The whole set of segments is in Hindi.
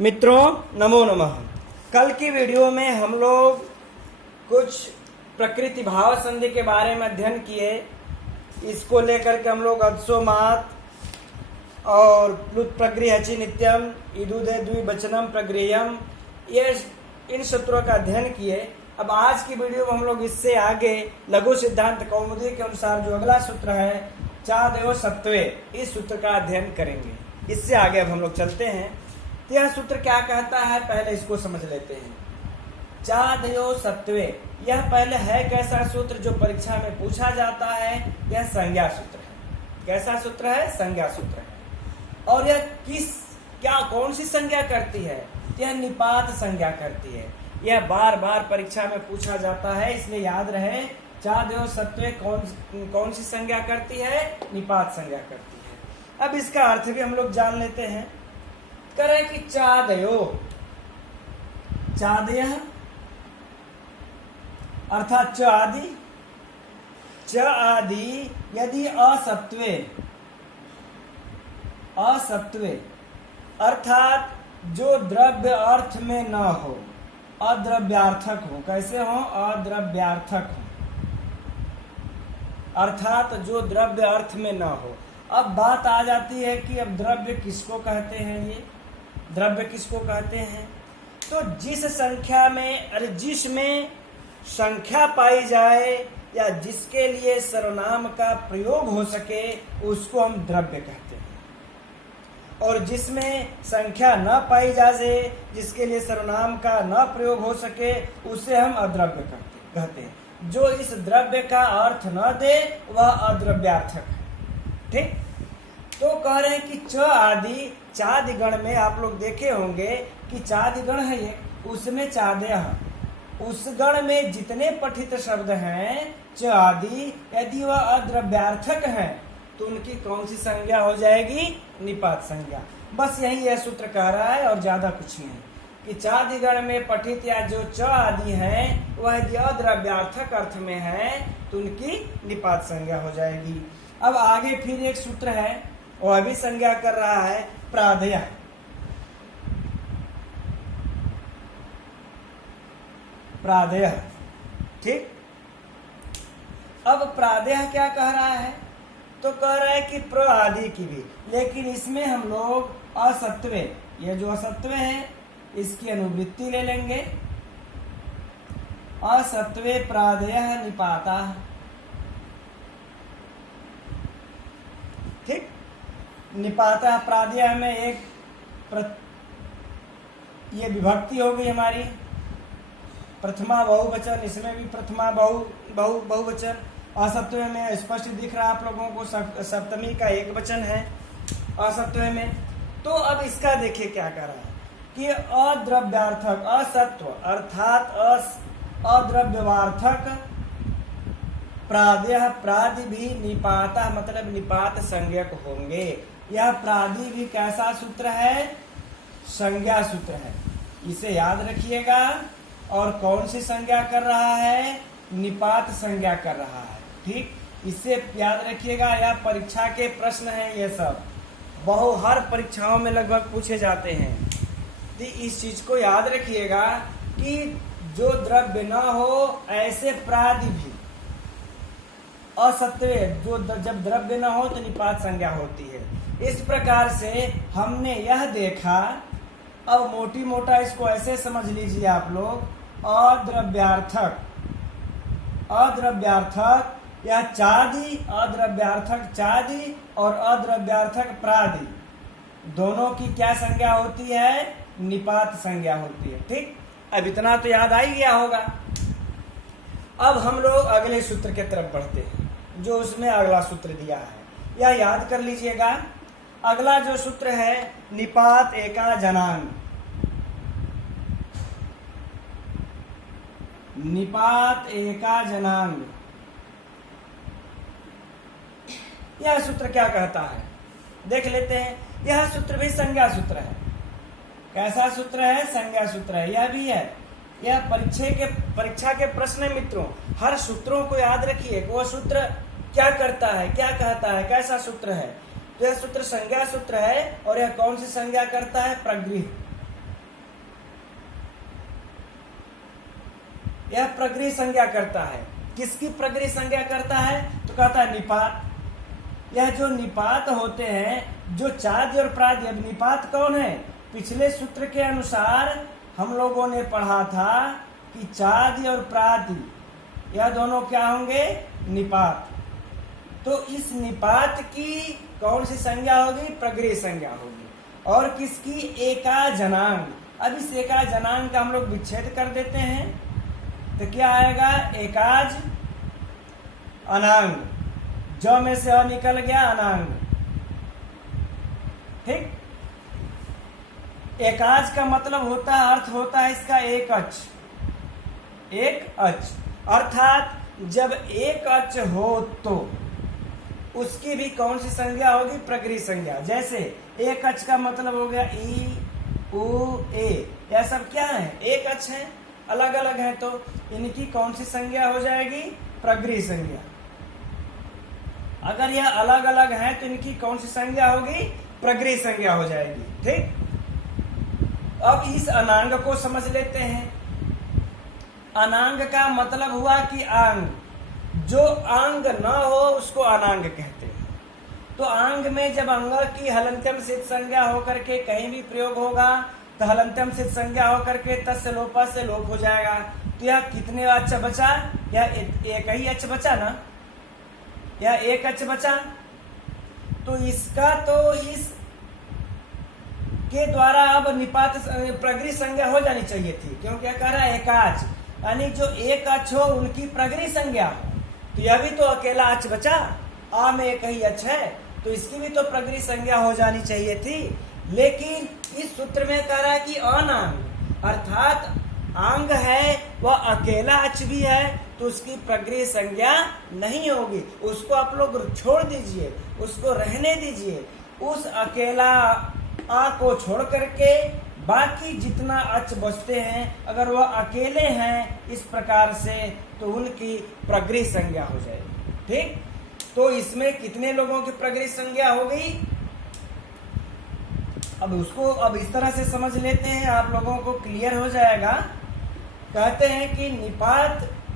मित्रों नमो नमः। कल की वीडियो में हम लोग कुछ प्रकृति भाव संधि के बारे में अध्ययन किए। इसको लेकर के हम लोग अद्सोमात और प्लुत प्रगृहचि नित्यम इदुदे द्विवचनम प्रगृह्यम ये इन सूत्रों का अध्ययन किए। अब आज की वीडियो में हम लोग इससे आगे लघु सिद्धांत कौमुदी के अनुसार जो अगला सूत्र है चादेव सत्वे, इस सूत्र का अध्ययन करेंगे। इससे आगे अब हम लोग चलते हैं। तो यह सूत्र क्या कहता है, पहले इसको समझ लेते हैं। चादयो सत्वे, यह पहले है कैसा सूत्र जो परीक्षा में पूछा जाता है। यह संज्ञा सूत्र है। कैसा सूत्र है? संज्ञा सूत्र है। और यह कौन सी संज्ञा करती है? यह निपात संज्ञा करती है। यह बार बार परीक्षा में पूछा जाता है, इसलिए याद रहे। चादयो सत्वे कौन सी संज्ञा करती है? निपात संज्ञा करती है। अब इसका अर्थ भी हम लोग जान लेते हैं। करें कि चादयो, चादय अर्थात च आदि, च आदि यदि असत्वे, असत्वे अर्थात जो द्रव्य अर्थ में न हो, अद्रव्यार्थक हो। कैसे हो? अद्रव्यार्थक हो, अर्थात जो द्रव्य अर्थ में न हो। अब बात आ जाती है कि अब द्रव्य किसको कहते हैं? ये द्रव्य किसको कहते हैं? तो जिस संख्या में जिसमें संख्या पाई जाए या जिसके लिए सर्वनाम का प्रयोग हो सके उसको हम द्रव्य कहते हैं। और जिसमें संख्या न पाई जाए, जिसके लिए सर्वनाम का न प्रयोग हो सके, उसे हम अद्रव्य कहते हैं। जो इस द्रव्य का अर्थ न दे वह अद्रव्यार्थक है। ठीक। तो कह रहे हैं कि च आदि, चादि गण में आप लोग देखे होंगे कि चादि गण है ये, उसमें चादय, उस गण में जितने पठित शब्द हैं च आदि, यदि वह अद्रव्यार्थक हैं तो उनकी कौन सी संज्ञा हो जाएगी? निपात संज्ञा। बस यही यह सूत्र कह रहा है और ज्यादा कुछ नहीं कि चादि गण में पठित या जो च आदि हैं वह यदि अद्रव्यार्थक अर्थ में है तो उनकी निपात संज्ञा हो जाएगी। अब आगे फिर एक सूत्र है, वह भी संज्ञा कर रहा है प्राधेय। प्राधेय, ठीक। अब प्राधेय क्या कह रहा है? तो कह रहा है कि प्र आदि की भी, लेकिन इसमें हम लोग असत्वे, ये जो असत्वे है इसकी अनुवृत्ति ले लेंगे। असत्वे प्राधेय निपाता, ठीक। निपाता प्राधेय में एक ये विभक्ति हो गई हमारी प्रथमा बहुवचन, इसमें भी प्रथमा बहुवचन। असत्व में स्पष्ट दिख रहा है आप लोगों को, सप्तमी का एक वचन है असत्व में। तो अब इसका देखिए क्या कर रहा है कि अद्रव्यार्थक, असत्व अर्थात अद्रव्यवार्थक प्रादेय, प्रादि भी निपाता मतलब निपात संज्ञक होंगे। यह प्रादि भी कैसा सूत्र है? संज्ञा सूत्र है। इसे याद रखिएगा। और कौन सी संज्ञा कर रहा है? निपात संज्ञा कर रहा है। ठीक, इसे याद रखिएगा। यह परीक्षा के प्रश्न हैं, ये सब हर परीक्षाओं में लगभग पूछे जाते हैं। तो इस चीज को याद रखिएगा कि जो द्रव्य न हो ऐसे प्रादि भी असत्व, जो जब द्रव्य न हो तो निपात संज्ञा होती है। इस प्रकार से हमने यह देखा। अब मोटी मोटा इसको ऐसे समझ लीजिए आप लोग, अद्रव्यार्थक, अद्रव्यार्थक या चादि, अद्रव्यार्थक चादि और अद्रव्यार्थक प्रादि दोनों की क्या संज्ञा होती है? निपात संज्ञा होती है। ठीक, अब इतना तो याद आ ही गया होगा। अब हम लोग अगले सूत्र की तरफ बढ़ते हैं, जो उसमें अगला सूत्र दिया है। यह याद कर लीजिएगा। अगला जो सूत्र है निपात एका जनांग, निपात एका जनांग। यह सूत्र क्या कहता है देख लेते हैं। यह सूत्र भी संज्ञा सूत्र है। कैसा सूत्र है? संज्ञा सूत्र है। यह भी है, यह परीक्षा के प्रश्न है मित्रों। हर सूत्रों को याद रखिए। वो सूत्र क्या करता है, क्या कहता है, कैसा सूत्र है। तो यह सूत्र संज्ञा सूत्र है। और यह कौन सी संज्ञा करता है? प्रगृह, यह प्रगृह संज्ञा करता है। किसकी प्रगृह संज्ञा करता है? तो कहता है निपात। यह जो निपात होते हैं, जो चाद्य और प्राद्य, अब निपात कौन है? पिछले सूत्र के अनुसार हम लोगों ने पढ़ा था कि चाद्य और प्राद्य यह दोनों क्या होंगे? निपात। तो इस निपात की कौन सी संज्ञा होगी? प्रगृह संज्ञा होगी। और किसकी? एका जनांग। अब इस एका जनांग का हम लोग विच्छेद कर देते हैं तो क्या आएगा? एकाज अनांग। ज में से अ निकल गया, अनांग। ठीक। एकाज का मतलब होता है, अर्थ होता है इसका एक अच। एक अच अर्थात जब एक अच हो तो उसकी भी कौन सी संज्ञा होगी? प्रगृह संज्ञा। जैसे एक अच का मतलब हो गया ई, उ, ए, यह सब क्या है? एक अच है, अलग अलग है, तो इनकी कौन सी संज्ञा हो जाएगी? प्रगृह संज्ञा। अगर यह अलग अलग है तो इनकी कौन सी संज्ञा होगी? प्रगृह संज्ञा हो जाएगी। ठीक। अब इस अनांग को समझ लेते हैं। अनांग का मतलब हुआ कि आंग। जो अंग न हो उसको अनांग कहते हैं। तो अंग में जब अंग की हलंत्यम सिद्ध संज्ञा होकर के कहीं भी प्रयोग होगा तो हलंत्यम सिद्ध संज्ञा होकर के तस्य लोपा से लोप हो जाएगा। तो यह कितने अच बचा? यह एक ही अच बचा ना, यह एक अच बचा। तो इसका तो इस के द्वारा अब निपात प्रगृह संज्ञा हो जानी चाहिए थी, क्योंकि क्या कह रहा है? एकाच, यानी जो एक अच हो उनकी प्रगृह संज्ञा। तो यह भी तो अकेला अच बचा, आ में एक ही अच है, तो इसकी भी तो प्रगृह संज्ञा हो जानी चाहिए थी। लेकिन इस सूत्र में कह रहा है कि अनांग, अर्थात अंग है वह अकेला अच भी है, तो उसकी प्रगृह संज्ञा नहीं होगी। उसको आप लोग छोड़ दीजिए, उसको रहने दीजिए। उस अकेला आ को छोड़ करके बाकी जितना अच बचते हैं, अगर वह अकेले हैं इस प्रकार से, तो उनकी प्रगृह संज्ञा हो जाएगी। ठीक। तो इसमें कितने लोगों की प्रगृह संज्ञा हो गई? अब उसको अब इस तरह से समझ लेते हैं, आप लोगों को क्लियर हो जाएगा। कहते हैं कि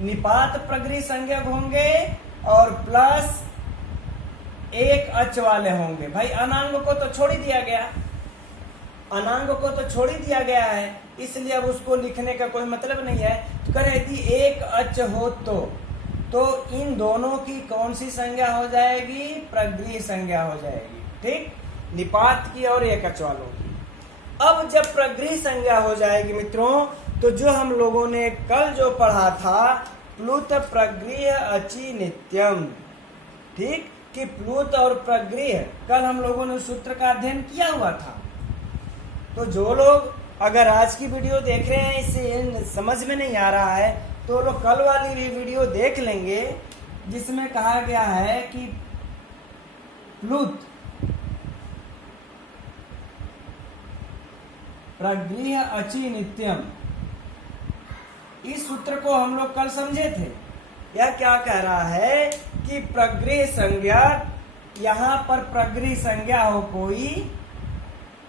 निपात प्रगृह संज्ञक होंगे और प्लस एक अच वाले होंगे। भाई अनांग को तो छोड़ ही दिया गया, अनांग को तो छोड़ ही दिया गया है, इसलिए अब उसको लिखने का कोई मतलब नहीं है। तो कह रहे थी एक अच हो तो इन दोनों की कौन सी संज्ञा हो जाएगी? प्रगृह संज्ञा हो जाएगी। ठीक। निपात की और एक अच वालों की। अब जब प्रगृह संज्ञा हो जाएगी मित्रों, तो जो हम लोगों ने कल जो पढ़ा था प्लुत प्रगृह अचि नित्यम, ठीक, कि प्लुत और प्रगृह, कल हम लोगों ने सूत्र का अध्ययन किया हुआ था। तो जो लोग अगर आज की वीडियो देख रहे हैं, इससे समझ में नहीं आ रहा है, तो लोग कल वाली भी वीडियो देख लेंगे, जिसमें कहा गया है कि प्लुत प्रगृह अचि नित्यम, इस सूत्र को हम लोग कल समझे थे। यह क्या कह रहा है कि प्रगृह संज्ञा, यहाँ पर प्रगृह संज्ञा हो कोई,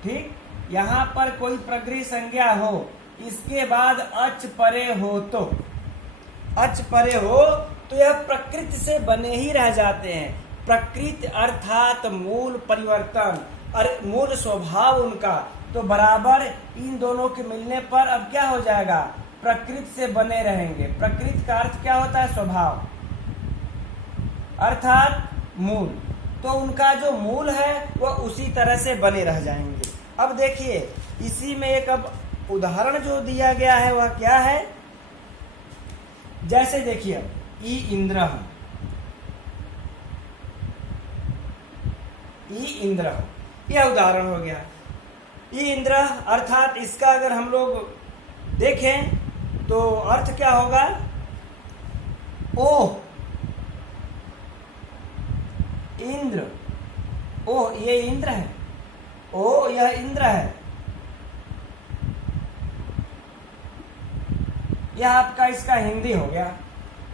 ठीक, यहाँ पर कोई प्रगृह संज्ञा हो, इसके बाद अच परे हो, तो अच परे हो तो यह प्रकृति से बने ही रह जाते हैं। प्रकृति अर्थात मूल परिवर्तन और मूल स्वभाव उनका, तो बराबर इन दोनों के मिलने पर अब क्या हो जाएगा? प्रकृति से बने रहेंगे। प्रकृति का अर्थ क्या होता है? स्वभाव, अर्थात मूल। तो उनका जो मूल है वह उसी तरह से बने रह जाएंगे। अब देखिए, इसी में एक अब उदाहरण जो दिया गया है वह क्या है? जैसे देखिए, ई इंद्र, ई इंद्र, यह उदाहरण हो गया। ई इंद्र अर्थात इसका अगर हम लोग देखें तो अर्थ क्या होगा? ओह इंद्र, ओह ये इंद्र है, ओ यह इंद्र है, यह आपका इसका हिंदी हो गया।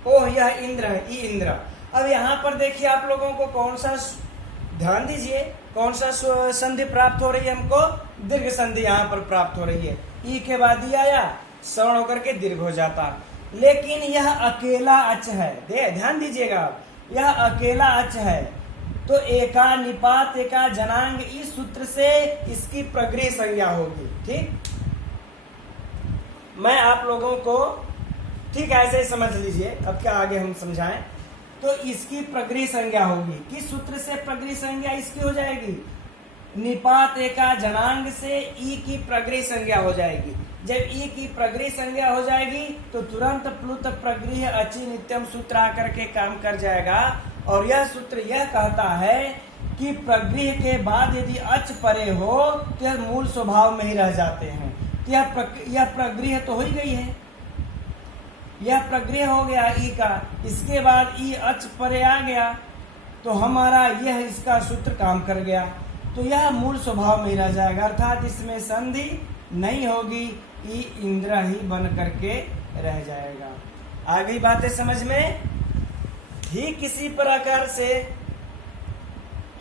ओह यह इंद्र है, ई इंद्र। अब यहाँ पर देखिए आप लोगों को कौन सा, ध्यान दीजिए, कौन सा संधि प्राप्त हो रही है हमको? दीर्घ संधि यहाँ पर प्राप्त हो रही है। ई के बाद ई आया, श्रवण होकर के दीर्घ हो जाता। लेकिन यह अकेला अच है। ध्यान दीजिएगा, यह अकेला अच है। तो एका निपात एका जनांग, इस सूत्र से इसकी प्रगृह संज्ञा होगी। ठीक, मैं आप लोगों को ठीक ऐसे समझ लीजिए। अब क्या आगे हम समझाएं। तो इसकी प्रगृह संज्ञा होगी। किस सूत्र से प्रगृह संज्ञा इसकी हो जाएगी? निपात एका जनांग से ई की प्रगृह संज्ञा हो जाएगी। जब ई की प्रगृह संज्ञा हो जाएगी तो तुरंत प्लुत प्रगृह अचि नित्यम सूत्र आकर के काम कर जाएगा। और यह सूत्र यह कहता है कि प्रगृह के बाद यदि अच परे हो तो यह मूल स्वभाव में ही रह जाते हैं। यह प्रगृह तो हो ही गई है, यह प्रगृह हो गया ई का। इसके बाद ई अच परे आ गया तो हमारा यह इसका सूत्र काम कर गया। तो यह मूल स्वभाव में ही रह जाएगा, अर्थात इसमें संधि नहीं होगी, ई इंद्र ही बन करके रह जाएगा। आ गई बातें समझ में? ठीक इसी प्रकार से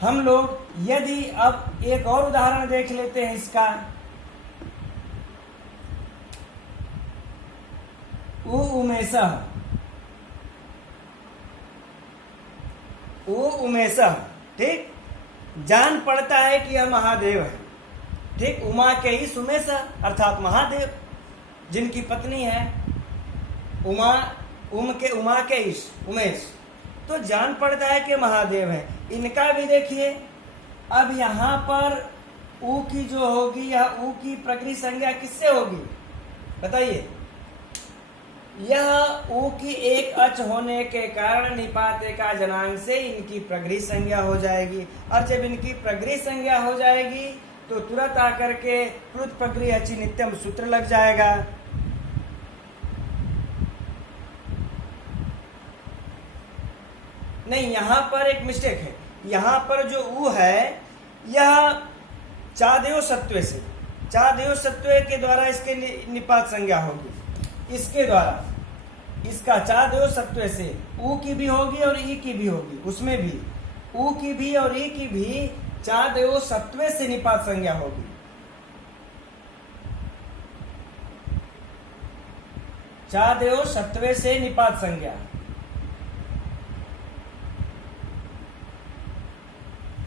हम लोग यदि अब एक और उदाहरण देख लेते हैं इसका। उ उमेशः, उ उमेशः, ठीक, जान पड़ता है कि यह महादेव है। ठीक, उमा के ही सुमेश अर्थात महादेव, जिनकी पत्नी है उमा, उमा के ईश उमेश। तो जान पड़ता है कि महादेव है। इनका भी देखिए, अब यहाँ पर उ की जो होगी, यह उ की प्रगृह संज्ञा किससे होगी बताइए? यह उ की एक अच होने के कारण निपात एका जनांग से इनकी प्रगृह संज्ञा हो जाएगी। और जब इनकी प्रगृह संज्ञा हो जाएगी तो तुरंत आकर के प्लुत प्रगृह अचि नित्यम सूत्र लग जाएगा। नहीं, यहाँ पर एक मिस्टेक है। यहाँ पर जो उ है यह चादेव सत्व से, चादेव सत्व के द्वारा इसके निपात संज्ञा होगी। इसके द्वारा इसका चादेव सत्व से उ की भी होगी और ई की भी होगी। उसमें भी उ की भी और ई की भी चादेव सत्व से निपात संज्ञा होगी। चादेव सत्व से निपात संज्ञा।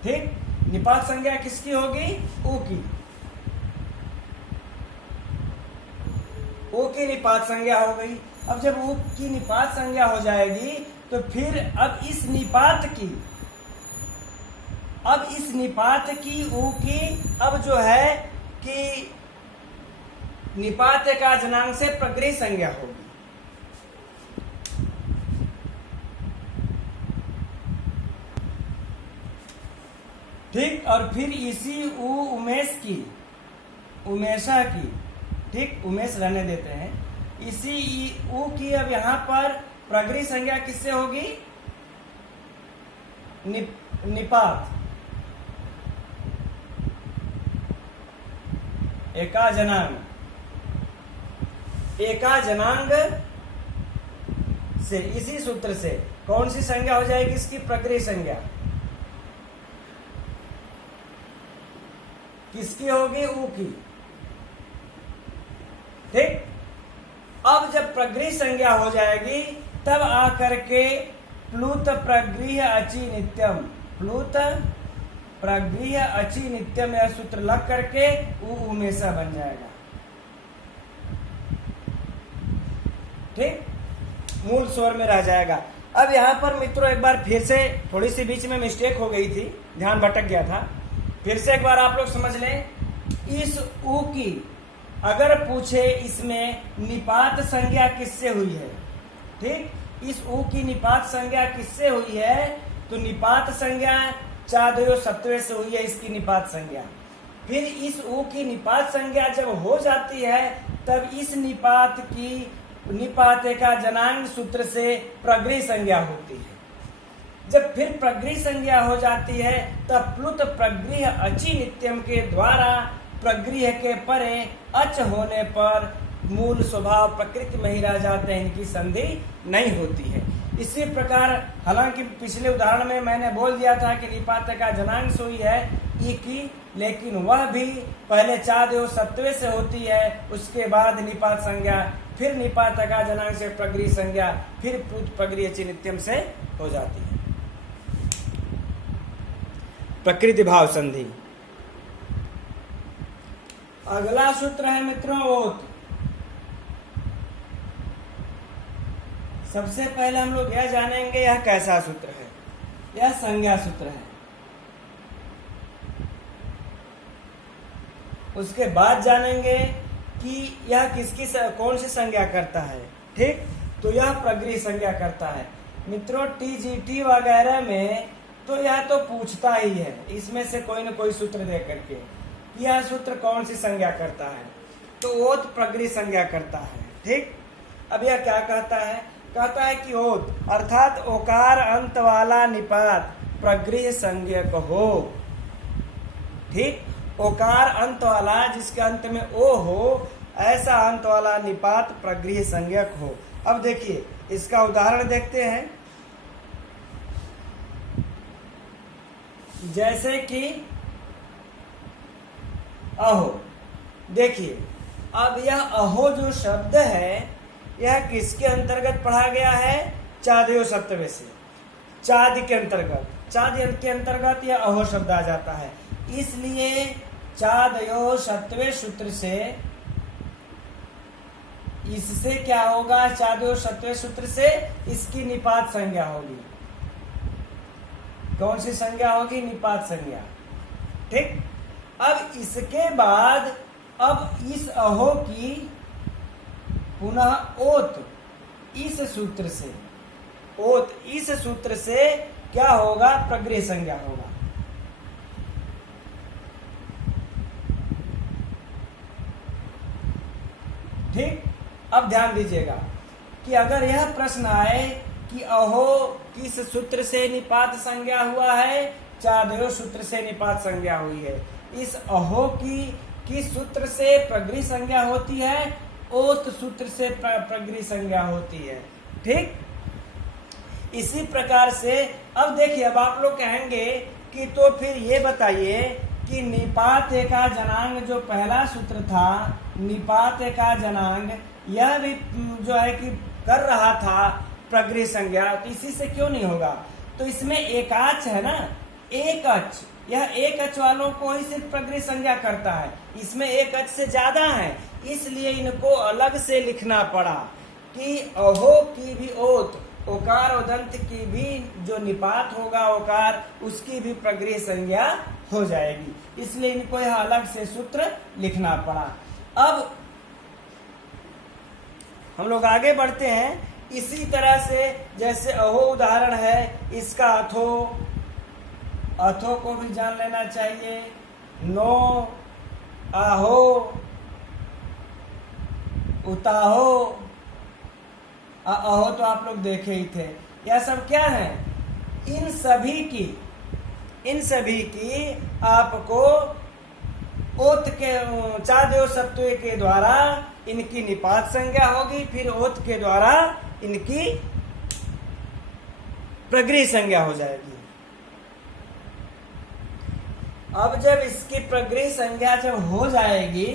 ठीक, निपात संज्ञा किसकी होगी? उ की। उ की निपात संज्ञा हो गई। अब जब उ की निपात संज्ञा हो जाएगी तो फिर अब इस निपात की उ की अब जो है कि निपात का जनांग से प्रगृह संज्ञा होगी। ठीक, और फिर इसी उमेश की, उमेशा की, ठीक, उमेश रहने देते हैं, इसी उ की अब यहाँ पर प्रगृह संज्ञा किससे होगी? निपात एका जनांग, एका जनांग से, इसी सूत्र से कौन सी संज्ञा हो जाएगी? इसकी प्रगृह संज्ञा। किसकी होगी? उ की। ठीक, अब जब प्रगृह संज्ञा हो जाएगी तब आकर के प्लुत प्रगृह अचि नित्यम, प्लुत प्रगृह अचि नित्यम यह सूत्र लग करके उ उमेशा बन जाएगा। ठीक, मूल स्वर में रह जाएगा। अब यहाँ पर मित्रों एक बार फिर से थोड़ी सी बीच में मिस्टेक हो गई थी, ध्यान भटक गया था। फिर से एक बार आप लोग समझ लें। इस उ की अगर पूछे इसमें निपात संज्ञा किससे हुई है? ठीक, इस उ की निपात संज्ञा किससे हुई है? तो निपात संज्ञा चादेव सत्व से हुई है, इसकी निपात संज्ञा। फिर इस उ की निपात संज्ञा जब हो जाती है तब इस निपात की निपात का जनांग सूत्र से प्रगृह संज्ञा होती है। जब फिर प्रगृह संज्ञा हो जाती है तब प्लुत प्रगृह अचि नित्यम के द्वारा प्रगृह के परे अच होने पर मूल स्वभाव प्रकृति में ही रह जाते हैं, इनकी संधि नहीं होती है। इसी प्रकार हालांकि पिछले उदाहरण में मैंने बोल दिया था कि निपात का जनांग हुई है ई की लेकिन वह भी पहले चादेव सत्वे से होती है, उसके बाद निपात संज्ञा, फिर निपात अका जनांग से प्रगृह संज्ञा, फिर प्रगृह चिनित्यम से हो जाती है। प्रकृति भाव संधि। अगला सूत्र है मित्रों ओत। सबसे पहले हम लोग यह जानेंगे यह कैसा सूत्र है। यह संज्ञा सूत्र है। उसके बाद जानेंगे कि यह किसकी कौन सी संज्ञा करता है। ठीक, तो यह प्रगृह संज्ञा करता है। मित्रों टीजीटी वगैरह में तो यह तो पूछता ही है इसमें से कोई न कोई सूत्र दे करके, यह सूत्र कौन सी संज्ञा करता है, तो ओत प्रगृह संज्ञा करता है। ठीक, अब यह क्या कहता है, कहता है कि ओत अर्थात ओकार अंत वाला निपात प्रगृह संज्ञक हो। ठीक, ओकार अंत वाला जिसके अंत में ओ हो, ऐसा अंत वाला निपात प्रगृह संज्ञक हो। अब देखिए इसका उदाहरण देखते हैं। जैसे कि अहो, देखिए अब यह अहो जो शब्द है यह किसके अंतर्गत पढ़ा गया है, चादयो सप्तवे से। चाद के अंतर्गत, चाद के अंतर्गत यह अहो शब्द आ जाता है, इसलिए चादयो सत्वे सूत्र से इससे क्या होगा, चादयो सत्वे सूत्र से इसकी निपात संज्ञा होगी। कौन सी संज्ञा होगी, निपात संज्ञा। ठीक, अब इसके बाद अब इस अहो की पुनः ओत इस सूत्र से, ओत इस सूत्र से क्या होगा, प्रगृह संज्ञा होगा। ठीक, अब ध्यान दीजिएगा कि अगर यह प्रश्न आए कि अहो किस सूत्र से निपात संज्ञा हुआ है, चादयो सूत्र से निपात संज्ञा हुई है, इस अहो की किस सूत्र से प्रगृह संज्ञा होती है, ओत सूत्र से प्रगृह संज्ञा होती है। ठीक, इसी प्रकार से अब देखिए, अब आप लोग कहेंगे कि तो फिर ये बताइए कि निपात एका जनांग जो पहला सूत्र था, निपात एका जनांग यह भी जो है कि कर रहा था प्रगृह संज्ञा, तो इसी से क्यों नहीं होगा। तो इसमें एकाच है ना, एक अच, यह एक अच वालों को ही सिर्फ प्रगृह संज्ञा करता है, इसमें एक अच से ज्यादा है, इसलिए इनको अलग से लिखना पड़ा कि अहो की भी ओत, ओकार उदंत की भी जो निपात होगा ओकार, उसकी भी प्रगृह संज्ञा हो जाएगी, इसलिए इनको यह अलग से सूत्र लिखना पड़ा। अब हम लोग आगे बढ़ते हैं। इसी तरह से जैसे अहो उदाहरण है, इसका अथो, अथो को भी जान लेना चाहिए। नो, आहो, उताहो, अहो तो आप लोग देखे ही थे। यह सब क्या है, इन सभी की आपको ओत के चादयो सत्वे के द्वारा इनकी निपात संज्ञा होगी, फिर ओत के द्वारा इनकी प्रगृह संज्ञा हो जाएगी। अब जब इसकी प्रगृह संज्ञा जब हो जाएगी,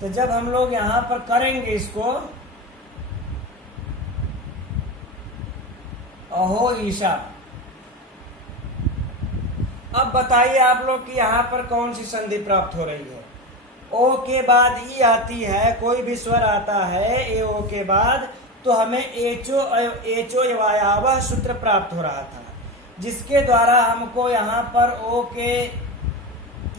तो जब हम लोग यहां पर करेंगे इसको अहो ईशा, अब बताइए आप लोग कि यहां पर कौन सी संधि प्राप्त हो रही है। ओ के बाद ई आती है, कोई भी स्वर आता है ए ओ के बाद, तो हमें एचो वायावह सूत्र प्राप्त हो रहा था, जिसके द्वारा हमको यहाँ पर ओ के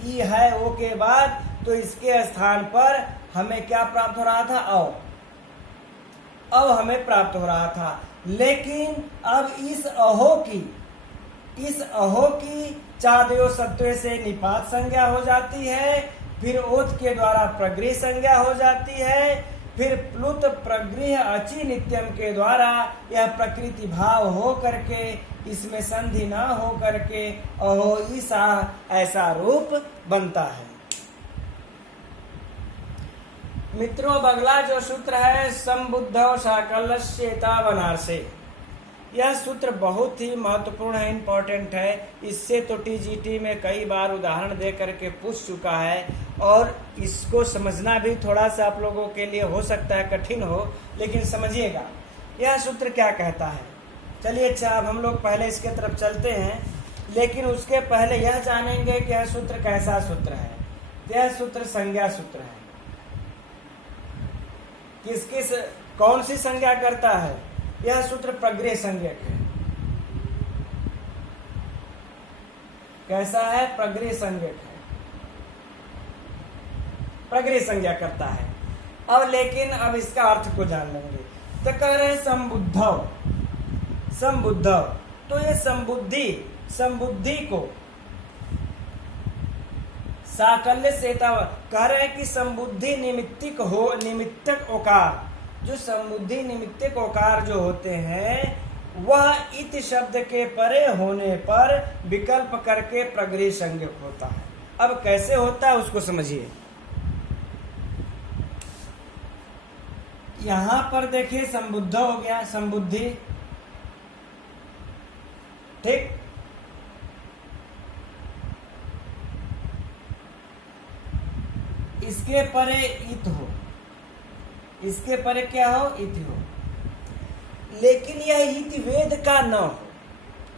ई है ओ के बाद, तो इसके स्थान पर हमें क्या प्राप्त हो रहा था, अब हमें प्राप्त हो रहा था। लेकिन अब इस अहो की चादयो सत्वे से निपात संज्ञा हो जाती है, फिर ओत के द्वारा प्रगृह संज्ञा हो जाती है, फिर प्लुत प्रगृह अचि नित्यम के द्वारा यह प्रकृति भाव हो करके इसमें संधि न हो करके अहो ईसा ऐसा रूप बनता है। मित्रों, अगला जो सूत्र है संबुद्ध साकल्यता बनारसे, यह सूत्र बहुत ही महत्वपूर्ण है, इम्पोर्टेंट है। इससे तो टीजीटी में कई बार उदाहरण दे करके पूछ चुका है, और इसको समझना भी थोड़ा सा आप लोगों के लिए हो सकता है कठिन हो, लेकिन समझिएगा यह सूत्र क्या कहता है। चलिए अच्छा, अब हम लोग पहले इसके तरफ चलते हैं, लेकिन उसके पहले यह जानेंगे कि यह सूत्र कैसा सूत्र है। यह सूत्र संज्ञा सूत्र है। किस किस कौन सी संज्ञा करता है? यह सूत्र प्रगृह संज्ञक है। कैसा है? प्रगृह संज्ञक है, प्रगृह संज्ञा करता है। अब लेकिन अब इसका अर्थ को जान लेंगे। तो कह रहे हैं संबुद्धव, संबुद्धव। तो ये संबुद्धि को साकल्य से कह रहे हैं कि संबुद्धि निमित्तक ओकार, जो संबुद्धि निमित्तक ओकार जो होते हैं वह इत शब्द के परे होने पर विकल्प करके प्रगृह संज्ञक होता है। अब कैसे होता है उसको समझिए। यहां पर देखिए संबुद्ध हो गया, संबुद्धि, ठीक। इसके परे इत हो, इसके परे क्या हो? इत हो। लेकिन यह इत वेद का न हो,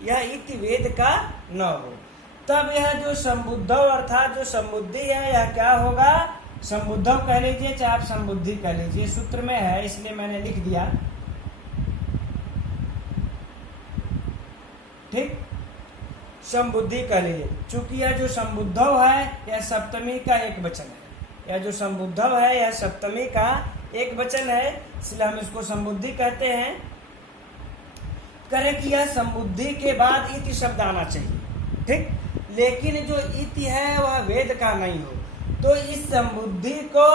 यह इत वेद का न हो, तब यह जो संबुद्धव अर्थात जो संबुद्धि है यह क्या होगा? संबुद्धव कह लीजिए चाहे आप संबुद्धि कह लीजिए, सूत्र में है इसलिए मैंने लिख दिया, ठीक। संबुद्धि कह लीजिए, चूंकि यह जो संबुद्धव है यह सप्तमी का एक वचन है। यह जो संबुद्धव है यह सप्तमी का एक वचन है, इसलिए हम इसको संबुद्धि कहते हैं। करें कि यह संबुद्धि के बाद इति शब्द आना चाहिए, ठीक। लेकिन जो इति है वह वेद का नहीं हो, तो इस संबुद्धि को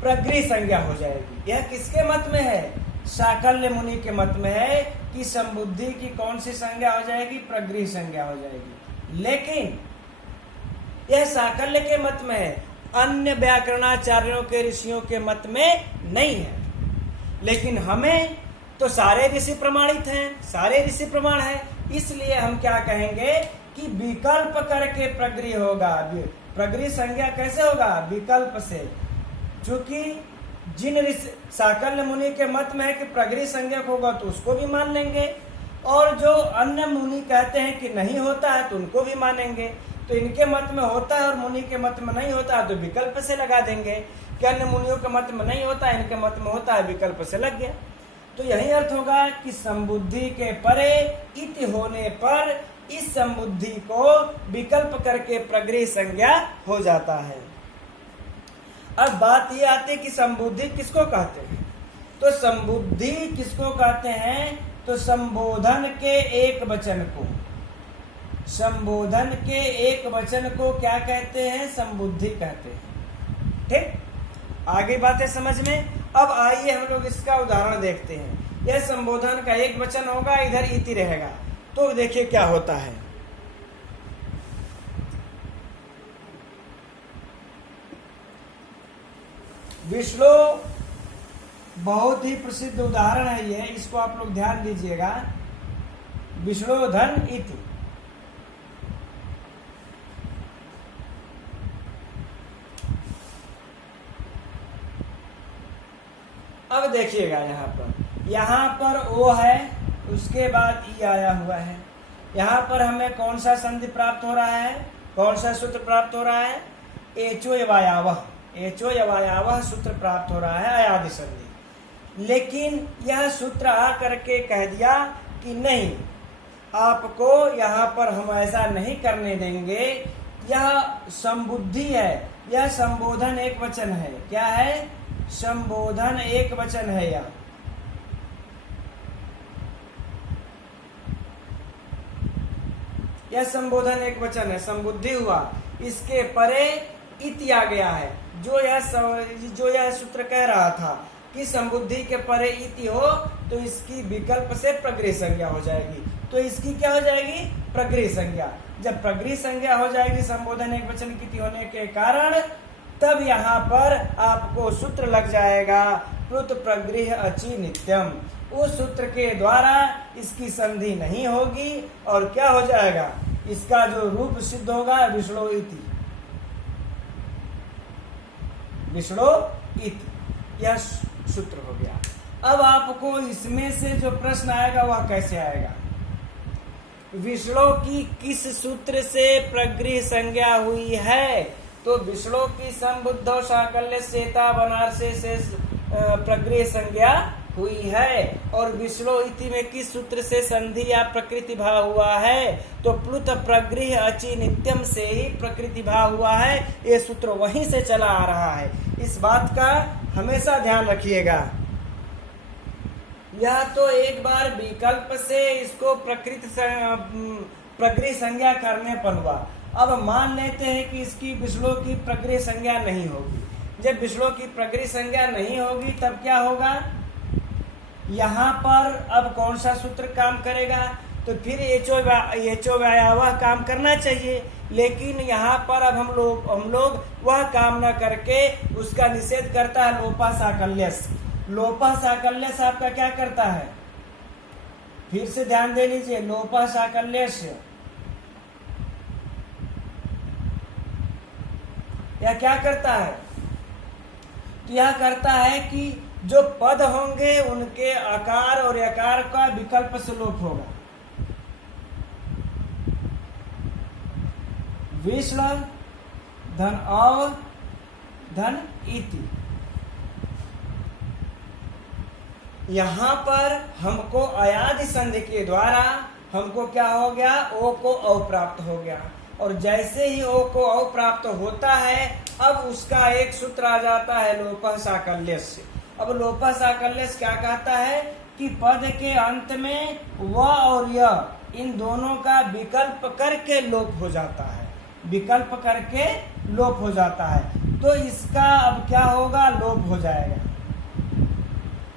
प्रगृह संज्ञा हो जाएगी। यह किसके मत में है? शाकल्य मुनि के मत में है कि संबुद्धि की कौन सी संज्ञा हो जाएगी? प्रगृह संज्ञा हो जाएगी। लेकिन यह शाकल्य के मत में है, अन्य व्याकरणाचार्यों के ऋषियों के मत में नहीं है। लेकिन हमें तो सारे ऋषि प्रमाणित हैं, सारे ऋषि प्रमाण है, इसलिए हम क्या कहेंगे कि विकल्प करके प्रगृह होगा। प्रगृह संज्ञा कैसे होगा? विकल्प से। चूंकि जिन शाकल्य मुनि के मत में है कि प्रगृह संज्ञक होगा तो उसको भी मान लेंगे, और जो अन्य मुनि कहते हैं कि नहीं होता है तो उनको भी मानेंगे। तो इनके मत में होता है और मुनि के मत में नहीं होता है तो विकल्प से लगा देंगे कि अन्य मुनियों के मत में नहीं होता है, इनके मत में होता है, विकल्प से लग गया। तो यही अर्थ होगा कि संबुद्धि के परे इति होने पर इस संबुद्धि को विकल्प करके प्रगृह संज्ञा हो जाता है। अब बात ये आती है कि संबुद्धि किसको कहते हैं? तो संबुद्धि किसको कहते हैं? तो संबोधन के एक वचन को, संबोधन के एक वचन को क्या कहते हैं? संबुद्धि कहते हैं, ठीक। आगे बातें समझ में। अब आइए हम लोग इसका उदाहरण देखते हैं। यह संबोधन का एक वचन होगा, इधर इति रहेगा, तो देखिए क्या होता है। विष्णु बहुत ही प्रसिद्ध उदाहरण है ये, इसको आप लोग ध्यान दीजिएगा। विष्णुधन इति, अब देखिएगा यहाँ पर ओ है, उसके बाद ई आया हुआ है। यहाँ पर हमें कौन सा संधि प्राप्त हो रहा है? कौन सा सूत्र प्राप्त हो रहा है? एचो यवायावह, एचो यवायावह सूत्र प्राप्त हो रहा है, अयादि संधि। लेकिन यह सूत्र आ करके कह दिया कि नहीं, आपको यहाँ पर हम ऐसा नहीं करने देंगे, यह संबुद्धि है, यह संबोधन एक वचन है। क्या है? संबोधन एक वचन है। यह संबोधन एक वचन है, संबुद्धि हुआ, इसके परे इति आ गया है। जो यह सूत्र कह रहा था कि संबुद्धि के परे इति हो तो इसकी विकल्प से प्रगृह संज्ञा हो जाएगी। तो इसकी क्या हो जाएगी? प्रगृह संज्ञा। जब प्रगृह संज्ञा हो जाएगी संबोधन एक वचन की इति होने के कारण, तब यहाँ पर आपको सूत्र लग जाएगा प्लुत प्रगृह अचि नित्यम। उस सूत्र के द्वारा इसकी संधि नहीं होगी और क्या हो जाएगा, इसका जो रूप सिद्ध होगा विष्णु इति, विष्णु इति, यह सूत्र हो गया। अब आपको इसमें से जो प्रश्न आएगा वह कैसे आएगा, विष्णु की किस सूत्र से प्रगृह संज्ञा हुई है, तो विष्णु की संबुद्धो साकल्य सेता बनारसे से प्रगृह संज्ञा हुई है, और विष्णु इति में किस सूत्र से संधि या प्रकृति भाव हुआ है, तो प्लुत प्रगृह अचि नित्यम से ही प्रकृति भाव हुआ है। ये सूत्र वहीं से चला आ रहा है, इस बात का हमेशा ध्यान रखिएगा। यह तो एक बार विकल्प से इसको प्रगृह संज्ञा करने पर हुआ। अब मान लेते हैं कि इसकी विष्णु की प्रगृह संज्ञा नहीं होगी। जब विष्णु की प्रगृह संज्ञा नहीं होगी तब क्या होगा, यहाँ पर अब कौन सा सूत्र काम करेगा, तो फिर एचो व्यायावह काम करना चाहिए, लेकिन यहाँ पर अब हम लोग वह काम न करके उसका निषेध करता है लोपा साकल्यस। लोपा साकल्यस आपका क्या करता है, फिर से ध्यान दे लीजिए, लोपा साकल्यस यह क्या करता है, तो यह करता है कि जो पद होंगे उनके आकार और यकार का विकल्प से लोप होगा। विष्णु धन अव धन इति, यहाँ पर हमको अयादि संधि के द्वारा हमको क्या हो गया, ओ को अव प्राप्त हो गया, और जैसे ही ओ को अव प्राप्त होता है अब उसका एक सूत्र आ जाता है लोपः साकल्यस्य। अब लोपः साकल्यस्य क्या कहता है कि पद के अंत में व और य इन दोनों का विकल्प करके लोप हो जाता है, विकल्प करके लोप हो जाता है। तो इसका अब क्या होगा, लोप हो जाएगा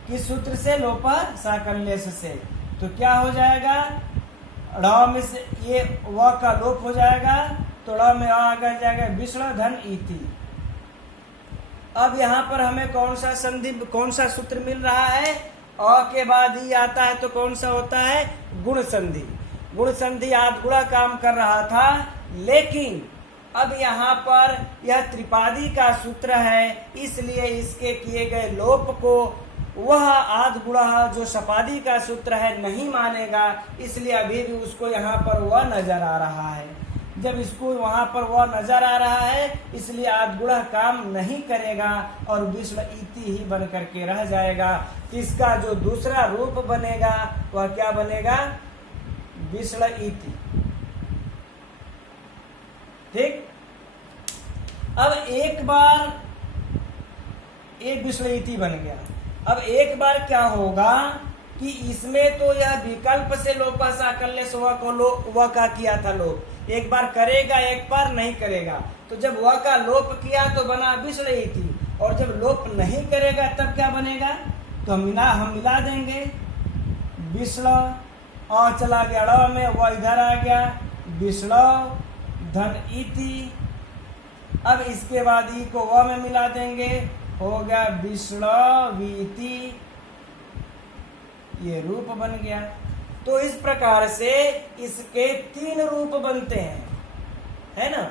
किस सूत्र से, लोपः साकल्यस्य से। तो क्या हो जाएगा, ड़ में से ये व का लोप हो जाएगा, तो ड़ में आ जाएगा विष्णु धन इति। अब यहाँ पर हमें कौन सा संधि, कौन सा सूत्र मिल रहा है, अ के बाद ही आता है तो कौन सा होता है, गुण संधि। गुण संधि आद गुणा काम कर रहा था, लेकिन अब यहाँ पर यह त्रिपादी का सूत्र है, इसलिए इसके किए गए लोप को वह आद गुणा जो सपादी का सूत्र है नहीं मानेगा, इसलिए अभी भी उसको यहाँ पर वह नजर आ रहा है। जब इसको वहाँ पर वह नजर आ रहा है इसलिए आद गुणा काम नहीं करेगा और विष्णु इति ही बन करके रह जाएगा। इसका जो दूसरा रूप बनेगा वह क्या बनेगा, विष्णु इति। ठीक, अब एक बार ये विष्णु इति बन गया। अब एक बार क्या होगा कि इसमें तो यह विकल्प से लोपा साकल्य स्व को व का किया था लोप, एक बार करेगा एक बार नहीं करेगा। तो जब व का लोप किया तो बना विष्णु इति, और जब लोप नहीं करेगा तब क्या बनेगा, तो हम मिला देंगे, विष्णु अ चला गया ड़ में, व इधर आ गया विष्णु धन इति। अब इसके बाद ई को व में मिला देंगे, हो गया विष्णु वीति, ये रूप बन गया। तो इस प्रकार से इसके तीन रूप बनते हैं, है ना,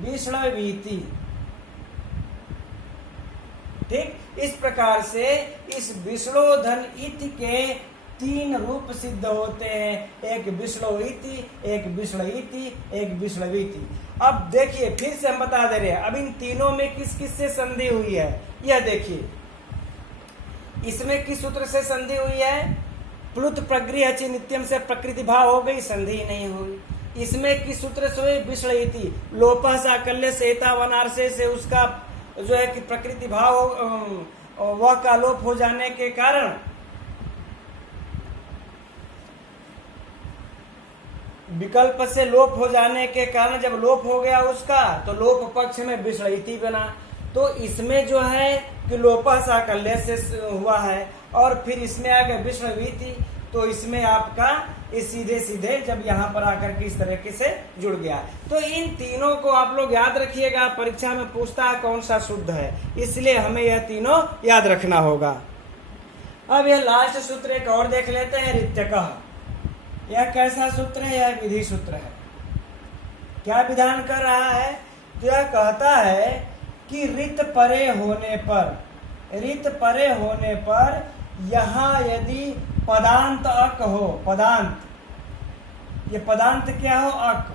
विष्णु वीति। ठीक, इस प्रकार से इस विष्णु धन इति के तीन रूप सिद्ध होते हैं, एक विष्णु इति, एक विष्णु इति, एक विष्णुवीति। अब देखिए फिर से हम बता दे रहे हैं, अब इन तीनों में किस किस से संधि हुई है, यह देखिए। इसमें किस सूत्र से संधि हुई है, प्लुत प्रगृह अचि नित्यम से प्रकृति भाव हो गई, संधि नहीं हुई। इसमें किस सूत्र से हुई, विष्णु इति, लोपः साकल्य सेता वनारसे से उसका जो है कि प्रकृति भाव व का लोप हो जाने के कारण विकल्प से लोप हो जाने के कारण जब लोप हो गया उसका तो लोप पक्ष में विष्णु इति बना। तो इसमें जो है कि लोपः साकल्य से हुआ है और फिर इसमें आ गया विष्णुवीति, तो इसमें आपका इस सीधे सीधे जब यहाँ पर आकर के इस तरीके से जुड़ गया। तो इन तीनों को आप लोग याद रखिएगा, परीक्षा में पूछता है कौन सा शुद्ध है, इसलिए हमें यह तीनों याद रखना होगा। अब यह लास्ट सूत्र एक और देख लेते हैं, रित्यकः। यह कैसा सूत्र है? यह विधि सूत्र है। क्या विधान कर रहा है? तो यह कहता है कि रित परे होने पर यहाँ यदि पदांत अक हो, पदांत, ये पदांत क्या हो? अक,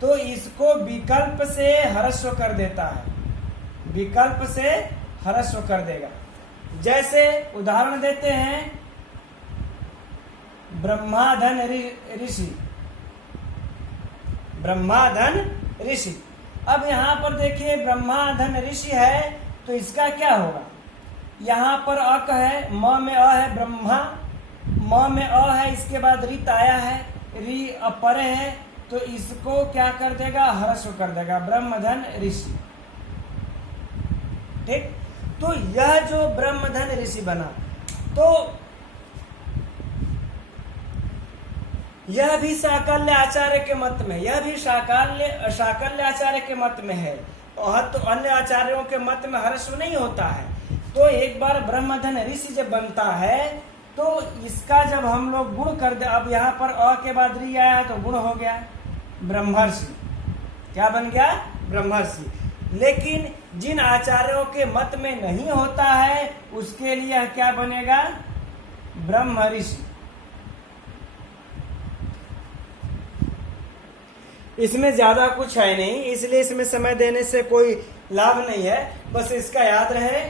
तो इसको विकल्प से ह्रस्व कर देता है, विकल्प से ह्रस्व कर देगा। जैसे उदाहरण देते हैं, ब्रह्माधन ऋषि, ब्रह्माधन ऋषि। अब यहाँ पर देखिए ब्रह्माधन ऋषि है, तो इसका क्या होगा? यहाँ पर अक है, म में अ है, ब्रह्मा, म में अ है, इसके बाद रित आया है, री अपरे है, तो इसको क्या कर देगा? ह्रस्व कर देगा, ब्रह्मधन ऋषि। ठीक, तो यह जो ब्रह्मधन ऋषि बना, तो यह भी शाकल्य आचार्य के मत में, यह भी शाकल्य आचार्य के मत में है। और तो अन्य आचार्यों के मत में ह्रस्व नहीं होता है। तो एक बार ब्रह्मधन ऋषि जब बनता है, तो इसका जब हम लोग गुण कर दे, अब यहाँ पर अ के बाद री आया तो गुण हो गया ब्रह्मर्षि। क्या बन गया? ब्रह्मर्षि। लेकिन जिन आचार्यों के मत में नहीं होता है, उसके लिए क्या बनेगा? ब्रह्मऋषि। इसमें ज्यादा कुछ है नहीं, इसलिए इसमें समय देने से कोई लाभ नहीं है। बस इसका याद रहे,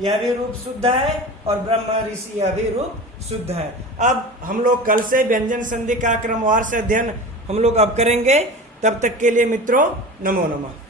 यह भी रूप शुद्ध है और ब्रह्म ऋषि यह भी रूप शुद्ध है। अब हम लोग कल से व्यंजन संधि का क्रमवार से अध्ययन हम लोग अब करेंगे। तब तक के लिए मित्रों, नमो नमः।